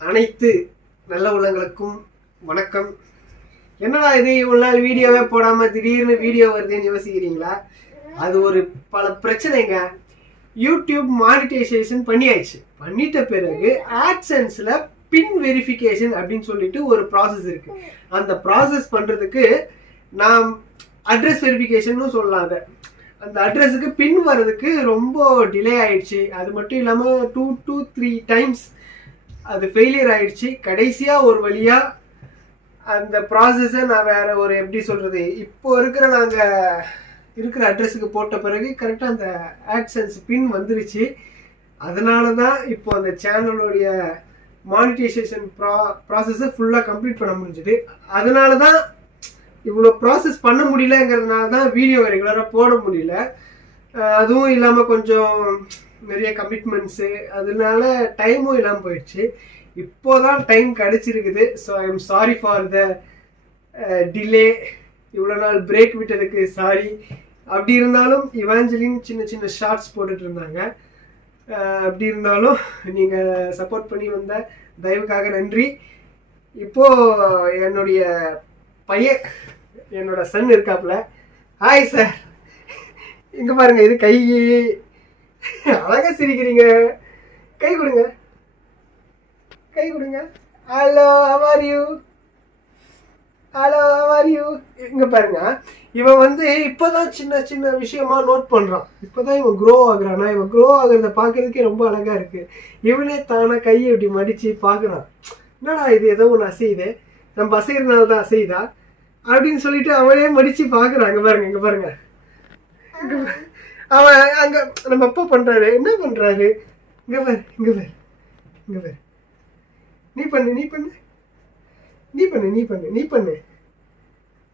அனைத்து நல்ல உள்ளங்களுக்கும் வணக்கம். என்னடா இது இவ்வளவு நாள் வீடியோவே போடாம திடீர்னு வீடியோ வருதுன்னு யோசிக்கிறீங்களா? அது ஒரு பல பிரச்சனைங்க. யூடியூப் மானிட்டைசேஷன் பண்ணிட்ட பிறகு ஆட்சென்ஸ்ல பின் வெரிஃபிகேஷன் அப்படின்னு சொல்லிட்டு ஒரு ப்ராசஸ் இருக்கு. அந்த ப்ராசஸ் பண்றதுக்கு நாம் அட்ரஸ் வெரிஃபிகேஷன் சொல்லலாம். அந்த அட்ரஸுக்கு பின் வர்றதுக்கு ரொம்ப டிலே ஆயிடுச்சு. அது மட்டும் இல்லாமல் 2 to 3 times அது ஃபெயிலியர் ஆயிடுச்சு. கடைசியாக ஒரு வழியாக அந்த ப்ராசஸை நான் வேற ஒரு எப்படி சொல்கிறது, இப்போ நாங்கள் இருக்கிற அட்ரஸுக்கு போட்ட பிறகு கரெக்டாக அந்த ஆட்சென்ஸ் பின் வந்துருச்சு. அதனால தான் இப்போ அந்த சேனலோடைய மானிட்டைசேஷன் ப்ராசஸை ஃபுல்லாக கம்ப்ளீட் பண்ண முடிஞ்சுது. அதனால தான் இவ்வளோ ப்ராசஸ் பண்ண முடியலங்கிறதுனால தான் வீடியோ ரெகுலராக போட முடியல. அதுவும் இல்லாமல் கொஞ்சம் நிறைய கமிட்மெண்ட்ஸு, அதனால டைமும் இல்லாமல் போயிடுச்சு. இப்போதான் டைம் கிடச்சிருக்குது. So I am sorry for the delay. இவ்வளோ நாள் பிரேக் விட்டதுக்கு சாரி. அப்படி இருந்தாலும் இவாஞ்சலின் சின்ன சின்ன ஷார்ட்ஸ் போட்டுட்டு இருந்தாங்க. அப்படி இருந்தாலும் நீங்கள் சப்போர்ட் பண்ணி வந்த தயவுக்காக நன்றி. இப்போது என்னுடைய பையன், என்னோட சன் இருக்காப்புல. ஹாய் சார், இங்கே பாருங்க, இது கை அழகாக சிரிக்கிறீங்க. கை கொடுங்க, கை கொடுங்க. Hello, how are you? Hello, how are you? இங்கே பாருங்க, இவன் இப்போதான் சின்ன சின்ன விஷயமா நோட் பண்ணுறான். இப்போதான் இவன் க்ரோ ஆகுறானா. இவன் க்ரோ ஆகுறத பார்க்கறதுக்கே ரொம்ப அழகாக இருக்குது. இவனே தானே கையை இப்படி மடித்து பார்க்குறான். என்னடா இது, ஏதோ ஒன்று அசையுது, நம்ம அசைகிறதுனால தான் அசையுதா அப்படின்னு சொல்லிட்டு அவனே மடித்து பார்க்குறான். இங்கே பாருங்க, இங்கே பாருங்க, அவன் அங்கே நம்ம அப்பா பண்ணுறாரு. என்ன பண்ணுறாரு? இங்கே பாரு, இங்கே பாரு, இங்கே பாரு. நீ பண்ணு, நீ பண்ணு, நீ பண்ணு, நீ பண்ணு, நீ பண்ணு.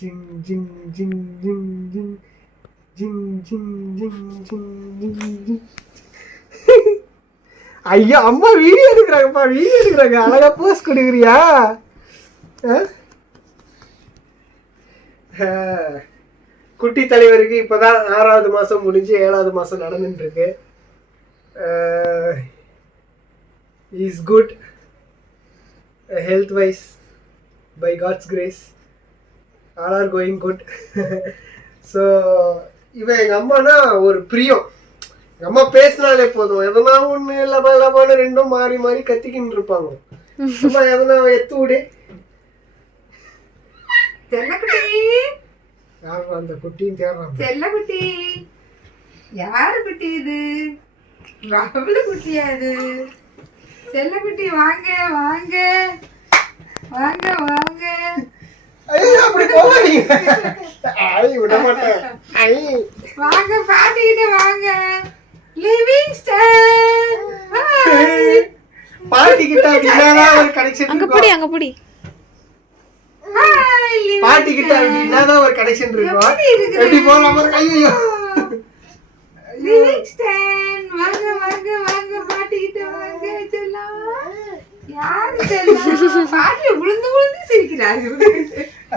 ஜிங் ஜிங் ஜிங் ஜிங் ஜிங் ஜிங் ஜிங் ஜிங் ஜிங் ஜிங் ஜிங். ஐயா, அம்மா வீடியோ எடுக்கிறாங்கப்பா, வீடியோ எடுக்கிறாங்க. அழகா போஸ்ட் கொடுக்குறியா? குட்டி தலைவருக்கு இப்போதான் 6வது மாதம் முடிஞ்சு 7வது மாதம் நடந்துட்டு இருக்கு. Is good health wise, by God's grace all are going good. So இவன் எங்கள் அம்மானா ஒரு பிரியம். எங்கள் அம்மா பேசினாலே போதும், எதனா ஒன்று லபான ரெண்டும் மாறி மாறி கத்திக்கின்னு இருப்பாங்க. அம்மா எதனா எத்து விடு. யாரும் அந்த குட்டியும் தேடுறாங்க. செல்ல குட்டி யாரு குட்டி? இது ரவல குட்டியா? இது செல்ல குட்டி. வாங்க வாங்க வாங்க வாங்க. ஐயோ, அப்படி போவாதீங்க. ஐ விட மாட்டேன். ஐ வாங்க பாட்டிக்கிட்ட வாங்க. லிவிங்ஸ்டன் பாட்டிக்கிட்ட அப்படின்னா ஒரு கனெக்ஷன். அங்க போடி, அங்க போடி. பாட்டிக்கிட்ட அப்படின்னா ஒரு கனெக்ஷன் இருக்கும். எப்படி போகலாம் பாருங்க. ஐயோ, லிவிங்ஸ்டன் வாங்க வாங்க வாங்க பாட்டிக்கிட்ட வாங்க. செல்லம் யாரு? செல்லம் பாட்டியை விழுந்து விழுந்து சிரிக்கிறாரு.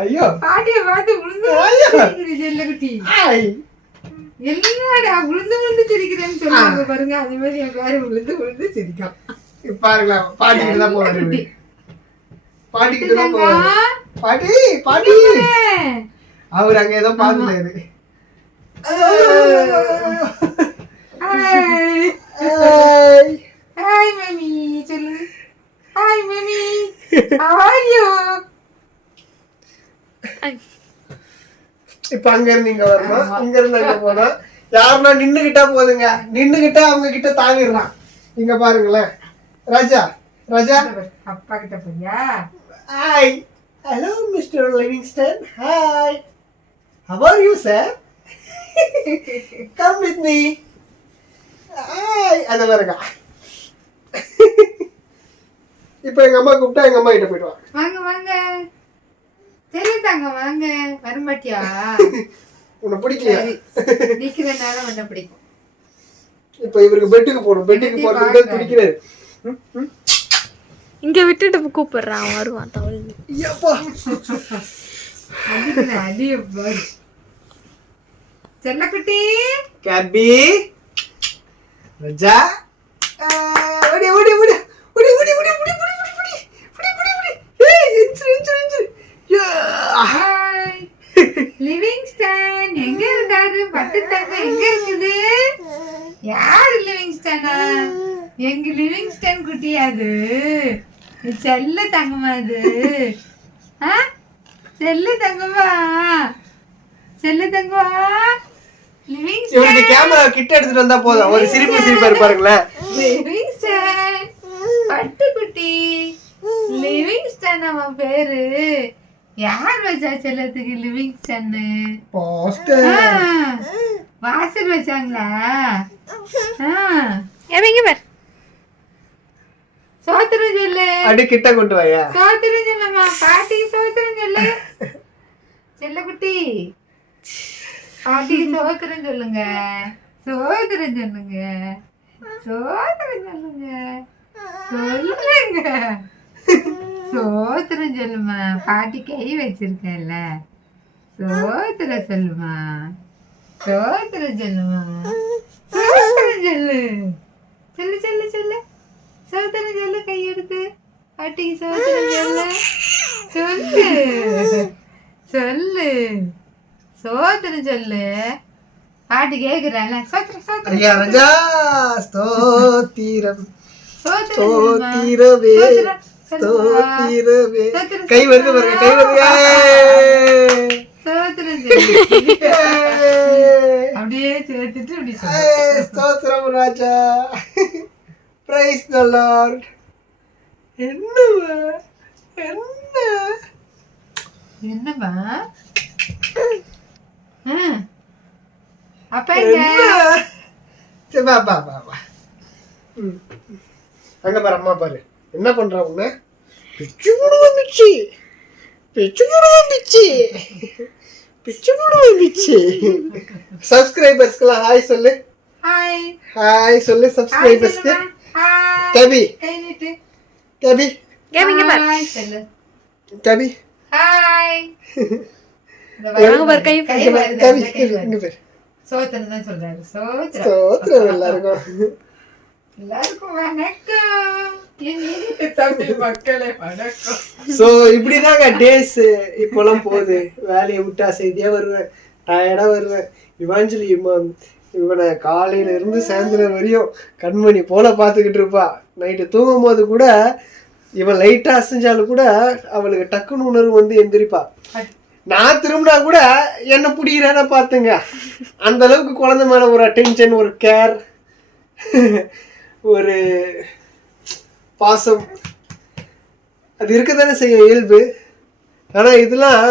ஐயோ, பாட்டியை பார்த்து விழுந்து சிரிக்குது செல்ல குட்டி. என்னடா விழுந்து விழுந்து சிரிக்கிறேன்னு சொல்லுவாங்க பாருங்க. அதே மாதிரி என் பேரு விழுந்து விழுந்து சிரிக்கான். பாருங்களா, பாட்டிக்கிட்ட தான் போவாரு. பாட்டிக்கிட்ட தான் போவாரு. பாட்டி பாட்டி அவர் அங்க ஏதோ பாத்துட்டாரு. ஹாய் மம்மி சொல்லு. Hi mummy, how are you? இப்ப அங்க இருந்து இங்க வரணும், இங்க இருந்து அங்க போனா. யாருன்னா நின்னுகிட்டா போதுங்க, நின்னுகிட்டா அவங்க கிட்ட தாங்கிடலாம். இங்க பாருங்களேன். ராஜா, ராஜா அப்பா கிட்ட போறியா? Hi, hello Mr. Livingston. Hi, how are you sir? Come with me. Hi, அத வரங்க. இப்போ எங்க அம்மா கூப்பிட்டா எங்க அம்மா கிட்ட போய்டுவா. வாங்க வாங்க தெரியுதாங்க, வாங்க. வரமாட்டியா? உன்னை பிடிக்கலையா? நிக்கிறனால உன்னை பிடிக்கும். இப்போ இவருக்கு பெட்டுக்கு போகணும். பெட்டுக்கு போறதுக்கு பிடிக்கிறாரு. இங்க விட்டுட்டு கூப்பிடுறான், வருவான் தவறு. ஐயப்பா, அடிய பாரு. செல்லக்குட்டி கேபி, ராஜா, ஓடி ஓடி ஓடி எங்க லிவிங்ஸ்டன் குட்டி அது செல்ல தங்கமா அது செல்ல தங்கமா லிவிங்ஸ்டன் இவருக்கு கேமரா கிட்ட எடுத்துட்டு வந்தா போதும், ஒரு சிரிப்பாரு பாருங்களேன். லிவிங்ஸ்டன் பட்டுக்குட்டி லிவிங்ஸ்டன் அவன் பேரு. யார் வச்சா செல்லத்துக்கு லிவிங்ஸ்டன்? வாசல் வச்சாங்களா? எவங்க பேர் சோத்திரம் சொல்லு. அடி கிட்ட கொண்டு வாயா. சோத்திரம் சொல்லம்மா, பாட்டிக்கு சோத்திரம் சொல்லு. செல்லக்குட்டி பாட்டிக்கு சோத்திரம் சொல்லுங்க. சோத்திரம் சொல்லுங்க. சோத்திரம் சொல்லுங்க. சொல்லுங்க. சோத்திரம் சொல்லுமா. பாட்டி கை வச்சிருக்கல. சோத்திரம் சொல்லுமா. சோத்திரம் சொல்லுமா. சோத்திரம் சொல்லு. சொல்லு சொல்லு சொல்லு. சோத்திரம் சொல்லு. கை எடுத்து பாட்டிக்கு சோத்திரம் சொல்லு. சொல்லு சொல்லு. சோத்திரம் சொல்லு. பாட்டி கேக்குறால. சோத்திரம் சோத்திரம். ஐயா ராஜா ஸ்தோத்திரம் சோத்திரம் ஸ்தோத்திரவே ஸ்தோத்திரவே. கை வருது பாருங்க, கை வருது. சோத்திரம் சொல்லு. அப்படியே சேர்த்துட்டு அப்படி சொல்லு. ஸ்தோத்திரம் ராஜா. Praise the Lord. என்னவா என்ன என்னப்பா? அப்பா எங்க? சரி வா வா வா வா. அங்க பாரு, அம்மா பாரு என்ன பண்றா உன்ன. பிச்சு போடு வந்துச்சு, பிச்சு போடு வந்துச்சு, பிச்சு போடு வந்துச்சு. சப்ஸ்கிரைபர்ஸ்க்குலாம் ஹாய் சொல்லு. ஹாய் ஹாய் சொல்லு சப்ஸ்கிரைபர்ஸ்க்கு. ஹாய். டபி கை நீட்டு. டபி எவங்க பேர் ஹாய் சொல்லு. டபி ஹாய். அங்க பாரு கை டபி இங்க பாரு. சோத்திரம் தான் சொல்றாரு. சோத்திரம். ஸ்தோத்திரம் எல்லாருக்கும். எல்லாருக்கும் வணக்கம். தமிழ் மக்களே வணக்கம். சோ இப்படிதாங்க டேஸ் இப்போலாம் போகுது. வேலையை விட்டா செய்தியா வருவேன், டயர்டா வருவேன். இவாஞ்சலி இவனை காலையில இருந்து சாயந்தரம் வரையும் கண்மணி போல பார்த்துக்கிட்டு இருப்பா. நைட்டு தூங்கும் போது கூட இவன் லைட்டா அசைஞ்சாலும் கூட அவளுக்கு டக்குன்னு உணர்வு வந்து எந்திரிப்பா. நான் திரும்பினா கூட என்ன பிடிக்கிறான பாத்துங்க. அந்த அளவுக்கு குழந்தை மேல ஒரு அட்டென்ஷன், ஒரு கேர், ஒரு பாசம் அது இருக்கத்தானே செய்யும் இயல்பு. ஆனால் இதெல்லாம்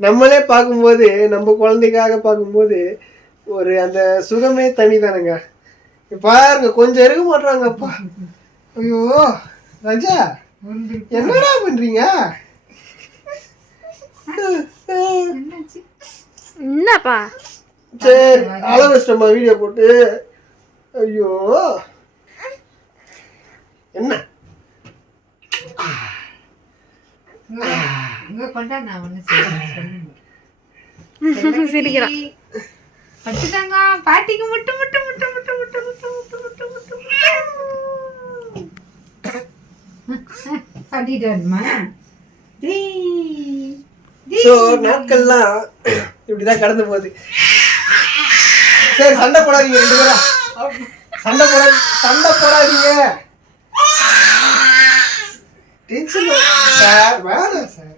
நம்மளே பார்க்கும்போது, நம்ம குழந்தைக்காக பார்க்கும்போது ஒரு அந்த சுகமே தனி தானுங்க. பாருங்க கொஞ்சம் இருக்க மாட்டாங்கப்பா. ஐயோ ராஜா என்னடா பண்றீங்க? என்னப்பா? சரி அளவச்சிட்டோமா வீடியோ போட்டு. ஐயோ என்ன கொண்டா நான் ஒண்ணு சிரிக்கிறான். பட்டுதாங்க பாட்டிக்கு முட்டு முட்டு முட்டு முட்டு முட்டு முட்டு முட்டு முட்டு முட்டு பாட்டிட்டு வருமா? ஸோ நாட்கள்லாம் இப்படிதான் கடந்து போகுது. சரி சண்டை போடாதீங்க ரெண்டு பேரும். சண்டை போடாதீங்க. சார் வேணாம் சார்.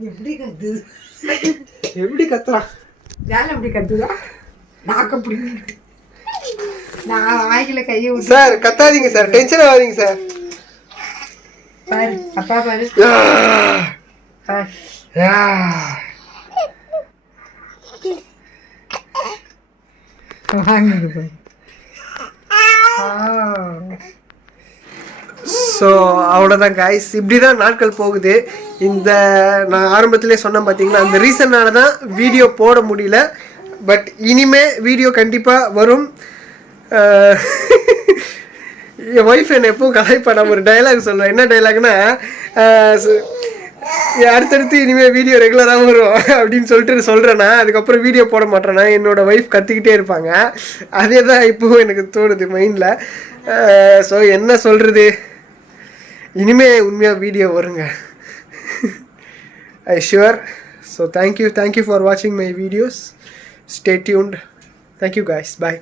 எப்படி கத்துறான்? வேலை எப்படி கத்துதா? நாக்க பிடிக்கிட்டு நான் வாய்க்கில கையை விட்டு. சார் கத்தாதீங்க சார், டென்ஷன் ஆகாதீங்க சார். பாரு அப்பா பாரு. வாங்குது பாரு. ஸோ அவ்வளோதான் காய்ஸ், இப்படி தான் நாட்கள் போகுது. இந்த நான் ஆரம்பத்திலே சொன்னேன் பார்த்தீங்கன்னா, அந்த ரீசன்னால தான் வீடியோ போட முடியல. பட் இனிமே வீடியோ கண்டிப்பாக வரும். என் ஒய்ஃப் என்னை எப்பவும் கலாய்ப்பா. நான் ஒரு டைலாக் சொல்லுவேன். என்ன டைலாக்னா, அடுத்தடுத்து இனிமேல் வீடியோ ரெகுலராக வரும் அப்படின்னு சொல்லிட்டு சொல்கிறேன்னா, அதுக்கப்புறம் வீடியோ போட மாட்டேன்னா என்னோடய ஒய்ஃப் கத்திக்கிட்டே இருப்பாங்க. அதே தான் இப்போவும் எனக்கு தோணுது மைண்டில். ஸோ என்ன சொல்கிறது, இனிமே உண்மையாக வீடியோ வருங்க. I sure. So thank you for வாட்சிங் my videos. Stay tuned. Thank you guys. Bye.